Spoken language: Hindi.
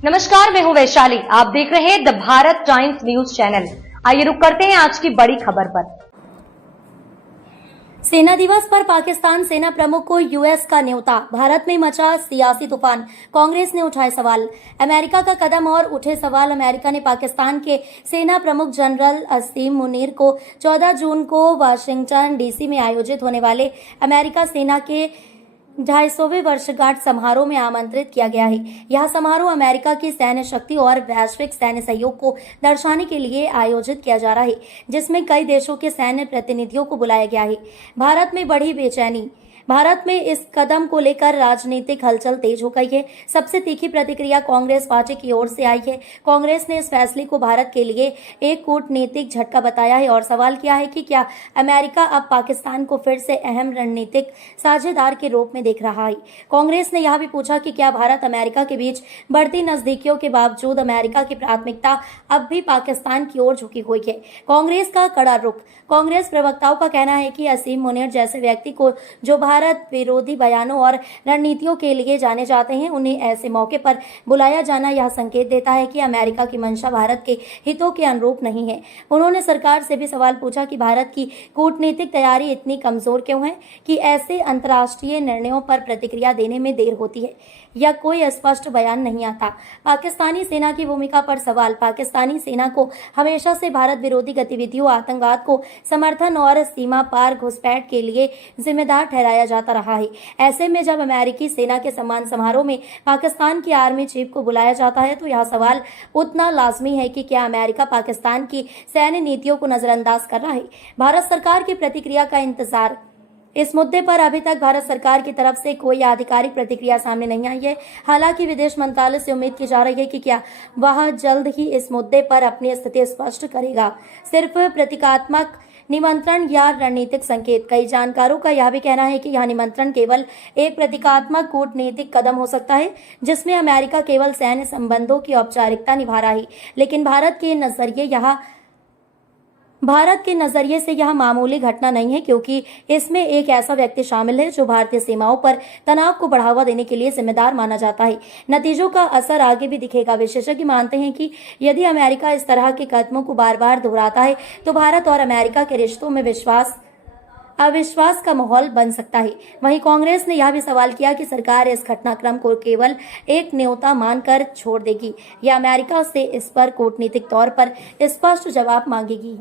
नमस्कार, मैं हूं वैशाली। आप देख रहे हैं the Bharat times news channel. आइए रुक करते हैं आज की बड़ी खबर पर। सेना दिवस पर पाकिस्तान सेना प्रमुख को यूएस का न्योता। भारत में मचा सियासी तूफान, कांग्रेस ने उठाए सवाल। अमेरिका का कदम और उठे सवाल। अमेरिका ने पाकिस्तान के सेना प्रमुख जनरल असीम मुनीर को 14 जून को वाशिंगटन डीसी में आयोजित होने वाले अमेरिका सेना के 250वें वर्षगांठ समारोह में आमंत्रित किया गया है। यह समारोह अमेरिका की सैन्य शक्ति और वैश्विक सैन्य सहयोग को दर्शाने के लिए आयोजित किया जा रहा है, जिसमें कई देशों के सैन्य प्रतिनिधियों को बुलाया गया है। भारत में बढ़ी बेचैनी। भारत में इस कदम को लेकर राजनीतिक हलचल तेज हो गई है। सबसे तीखी प्रतिक्रिया कांग्रेस पार्टी की ओर से आई है। कांग्रेस ने इस फैसले को भारत के लिए एक कूटनीतिक झटका बताया है और सवाल किया है कि क्या अमेरिका अब पाकिस्तान को फिर से अहम रणनीतिक साझेदार के रूप में देख रहा है। कांग्रेस ने यह भी पूछा कि क्या भारत अमेरिका के बीच बढ़ती नजदीकियों के बावजूद अमेरिका की प्राथमिकता अब भी पाकिस्तान की ओर झुकी हुई है। कांग्रेस का कड़ा रुख। कांग्रेस प्रवक्ताओं का कहना है कि असीम मुनीर जैसे व्यक्ति को जो भारत विरोधी बयानों और रणनीतियों के लिए जाने जाते हैं, उन्हें ऐसे मौके पर बुलाया जाना यह संकेत देता है कि अमेरिका की मंशा भारत के हितों के अनुरूप नहीं है। उन्होंने सरकार से भी सवाल पूछा कि भारत की कूटनीतिक तैयारी इतनी कमजोर क्यों है कि ऐसे अंतर्राष्ट्रीय निर्णयों पर प्रतिक्रिया देने में देर होती है या कोई स्पष्ट बयान नहीं आता। पाकिस्तानी सेना की भूमिका पर सवाल। पाकिस्तानी सेना को हमेशा से भारत विरोधी गतिविधियों, आतंकवाद को समर्थन और सीमा पार घुसपैठ के लिए जिम्मेदार ठहराया जाता रहा है। ऐसे में जब अमेरिकी सेना के सम्मान समारोह में पाकिस्तान की आर्मी चीफ को बुलाया जाता है तो यह सवाल उतना लाजमी है कि क्या अमेरिका पाकिस्तान की सैन्य नीतियों को नजरअंदाज कर रहा है। भारत सरकार की प्रतिक्रिया का इंतजार। इस मुद्दे पर अभी तक भारत सरकार की तरफ से कोई आधिकारिक प्रतिक्रिया सामने नहीं आई है। हालांकि विदेश मंत्रालय से उम्मीद की जा रही है कि क्या वह जल्द ही इस मुद्दे पर अपनी स्थिति स्पष्ट करेगा। सिर्फ प्रतीकात्मक निमंत्रण या रणनीतिक संकेत। कई जानकारों का यह भी कहना है कि यह निमंत्रण केवल एक प्रतीकात्मक कूटनीतिक कदम हो सकता है, जिसमें अमेरिका केवल सैन्य संबंधों की औपचारिकता निभा रहा है। लेकिन भारत के नजरिए से यह मामूली घटना नहीं है, क्योंकि इसमें एक ऐसा व्यक्ति शामिल है जो भारतीय सीमाओं पर तनाव को बढ़ावा देने के लिए जिम्मेदार माना जाता है। नतीजों का असर आगे भी दिखेगा। विशेषज्ञ मानते हैं कि यदि अमेरिका इस तरह के कदमों को बार बार दोहराता है तो भारत और अमेरिका के रिश्तों में अविश्वास का माहौल बन सकता है। वहीं कांग्रेस ने यह भी सवाल किया कि सरकार इस घटनाक्रम को केवल एक न्योता मानकर छोड़ देगी या अमेरिका से इस पर कूटनीतिक तौर पर स्पष्ट जवाब मांगेगी।